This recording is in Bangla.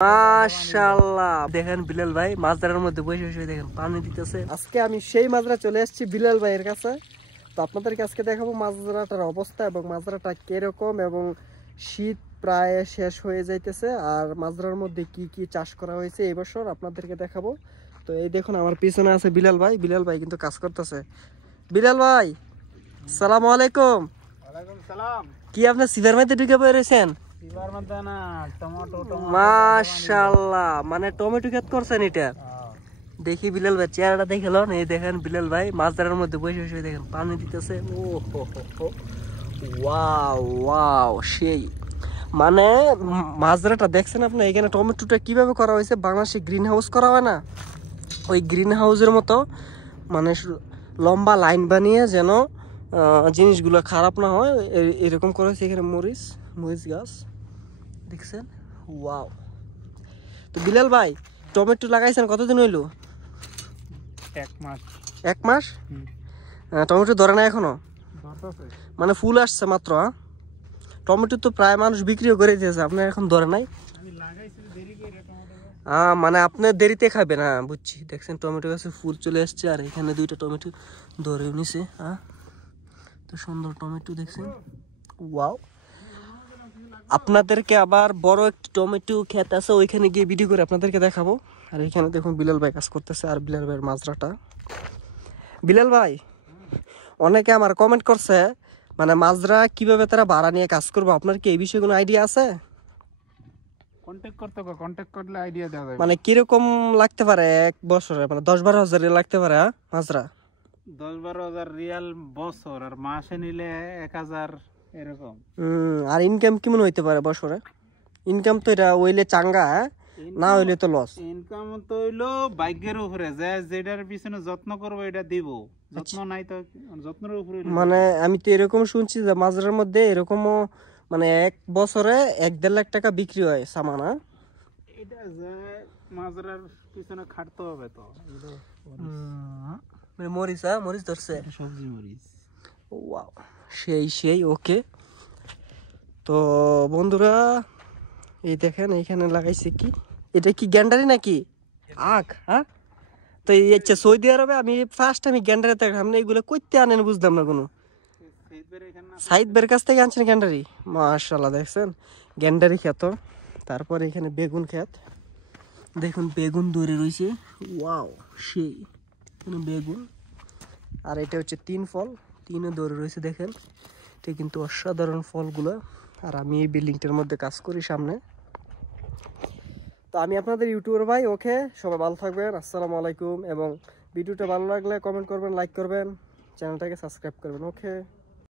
মাশাআল্লাহ দেখেন বিলাল ভাই মাছ ধরার মধ্যে বসে বসে দেখেন পানি দিতেছে। আজকে আমি সেই মাছ ধরা চলে এসেছি বিলাল ভাইয়ের কাছে। তো আপনাদেরকে আজকে দেখাবো মাছ ধরাটার অবস্থা এবং মাছ ধরাটা কিরকম, এবং শীত প্রায় শেষ হয়ে যাইতেছে আর মাছ ধরার মধ্যে কি কি চাষ করা হয়েছে এই বছর আপনাদেরকে দেখাবো। তো এই দেখুন আমার পিছনে আছে বিলাল ভাই। বিলাল ভাই কিন্তু কাজ করতেছে। বিলাল ভাই আসসালামু আলাইকুম। ওয়ালাইকুম সালাম। কি আপনি সিভার মধ্যে ঢুকে পড়েছেন? সিভার মধ্যে না, টমেটো মাশাআল্লাহ, মানে টমেটো ক্ষেত করছেন এটা? দেখি বিলাল ভাই চেহারাটা দেখে লন। এই দেখেন বিলাল ভাই মাছ ধরার মধ্যে বসে বসে দেখেন পানি দিতেছে। ও হো হো, ওয়াও ওয়াও, সেই মানে মাছ ধরাটা দেখছেন আপনি। এখানে টমেটোটা কিভাবে করা হয়েছে, বাংলাদেশে গ্রিন হাউস করা হয় না, ওই গ্রিন হাউসের মতো মানে লম্বা লাইন বানিয়ে যেন জিনিসগুলো খারাপ না হয় এরকম করা হয়েছে। এখানে মরিচ গাছ দেখছেন, ওয়াও। তো বিলাল ভাই টমেটো লাগাইছেন কতদিন হইলো? 1 মাস। 1 মাস? টমেটো ধরে না এখনো? মানে ফুল আসছে মাত্র? টমেটো তো প্রায় মানুষ বিক্রিও করে দিয়েছে, আপনার এখন ধরে নাই? মানে আপনার দেরিতে খাবে না, বুঝছি। দেখছেন টমেটো গাছে ফুল চলে আসছে আর এখানে 2টা টমেটো ধরেও নিছে। তো সুন্দর টমেটো দেখছেন, ওয়াও। আপনাদেরকে আবার বড় একটি টমেটো ক্ষেত আছে, ওইখানে গিয়ে ভিডিও করে আপনাদেরকে দেখাবো। আর এখানে দেখুন বিলাল ভাই কাজ করতেছে আর বিলাল ভাইয়ের মাজরাটা। বিলাল ভাই অনেকে আমার কমেন্ট করছে মানে মাজরা কিভাবে তারা ভাড়া নিয়ে কাজ করবো, আপনার কি এই বিষয়ে কোনো আইডিয়া আছে? কন্টাক্ট করতে হবে, কন্টাক্ট করলে আইডিয়া দেওয়া যাবে। মানে কিরকম লাগতে পারে এক বছরে, মানে 10-12 হাজার লাগতে পারে মাজরা? 10-12 হাজার রিয়াল বছর, আর মাসে নিলে 1000 এরকম। আর ইনকাম কেমন হইতে পারে বছরে? ইনকাম তো এটা হইলে চাঙ্গা, না হইলে তো লস। ইনকাম তো হইলো ভাগ্যের উপরে, যে যেটার পিছনে যত্ন করবো এটা দিব, যত্ন নাই তো যত্নের উপরে। মানে আমি তো এরকম শুনছি যে মাজরার মধ্যে এরকমও মানে এক বছরে 1-1.5 লাখ টাকা বিক্রি হয় সামানা। এটা যে মাজরার পিছনে খাটতে হবে তো। মরিচ মরিচ ধরছে, সবজি মরিচ। ওয়াও, সেই ওকে। তো বন্ধুরা এই দেখেন এইখানে লাগাইছে কি, এটা কি গ্যান্ডারি নাকি আখ? তো এই হচ্ছে সৌদি আরবে আমি ফার্স্ট আমি গ্যান্ডারি দেখলাম না। এগুলো কইতে আনেন বুঝলাম না কোনো। সাইদ বের কাছ থেকে আনছেন গ্যান্ডারি? মাশাআল্লাহ, দেখছেন গ্যান্ডারি ক্ষেত। তারপর এখানে বেগুন ক্ষেত, দেখুন বেগুন ধরে রয়েছে, ওয়াও সেই বেগুন। আর এটা হচ্ছে 3 ফল, 3ও ধরে রয়েছে দেখেন। এটা কিন্তু অসাধারণ ফলগুলো। আর আমি এই বিল্ডিংটার মধ্যে কাজ করি সামনে। তো আমি আপনাদের ইউটিউবার ভাই, ওকে। সবাই ভালো থাকবেন, আসসালামু আলাইকুম। এবং ভিডিওটা ভালো লাগলে কমেন্ট করবেন, লাইক করবেন, চ্যানেলটাকে সাবস্ক্রাইব করবেন, ওকে।